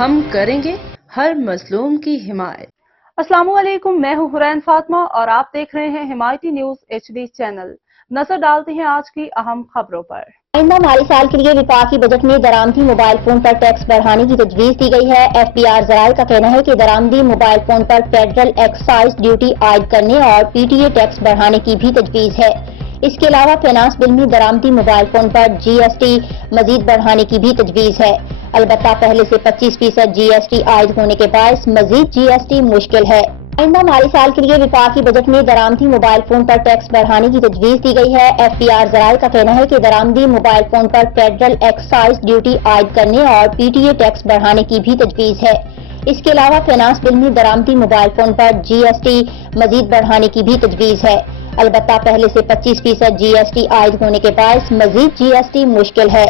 ہم کریں گے ہر مظلوم کی حمایت۔ السلام علیکم، میں ہوں حرین فاطمہ اور آپ دیکھ رہے ہیں حمایتی نیوز HD چینل۔ نظر ڈالتے ہیں آج کی اہم خبروں پر۔ آئندہ مالی سال کے لیے وفاقی بجٹ میں درآمدی موبائل فون پر ٹیکس بڑھانے کی تجویز دی گئی ہے۔ FBR ذرائع کا کہنا ہے کہ درآمدی موبائل فون پر فیڈرل ایکسائز ڈیوٹی عائد کرنے اور PTA ٹیکس بڑھانے کی بھی تجویز ہے۔ اس کے علاوہ فائنانس بل میں درآمدی موبائل فون پر GST مزید بڑھانے کی بھی تجویز ہے۔ البتہ پہلے سے 25% GST عائد ہونے کے باعث مزید GST مشکل ہے۔ آئندہ مالی سال کے لیے وفاقی بجٹ میں درآمدی موبائل فون پر ٹیکس بڑھانے کی تجویز دی گئی ہے۔ FBR ذرائع کا کہنا ہے کہ درآمدی موبائل فون پر فیڈرل ایکسائز ڈیوٹی عائد کرنے اور PTA ٹیکس بڑھانے کی بھی تجویز ہے۔ اس کے علاوہ فائنانس بل میں درآمدی موبائل فون پر GST مزید بڑھانے کی بھی تجویز ہے۔ البتہ پہلے سے 25% GST عائد ہونے کے باعث مزید GST مشکل ہے۔